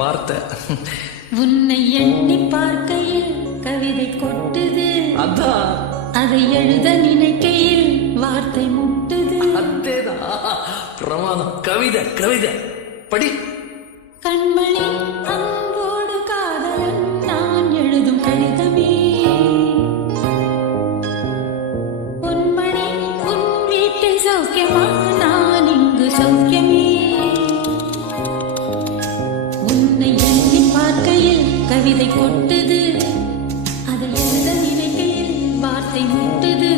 வார்த்தை. உன்னை எண்ணி பார்க்கையில் கவிதை கொட்டுது, அதான் அதை எழுத நினைக்கையில் வார்த்தை முட்டுது. அதேதான் பிரமாதம். கவிதை கவிதை படி. கண்மணி அன்போடு காதலன் நான் எழுதும் கடிதமே, பொன்மணி உன் வீட்டில் சௌக்கியமா, நான் இங்கு சௌக்கியமே. உன்னை எண்ணி பார்க்கையில் கவிதை கொட்டுது, அதை எழுத நினைக்கையில் வார்த்தை முட்டுது.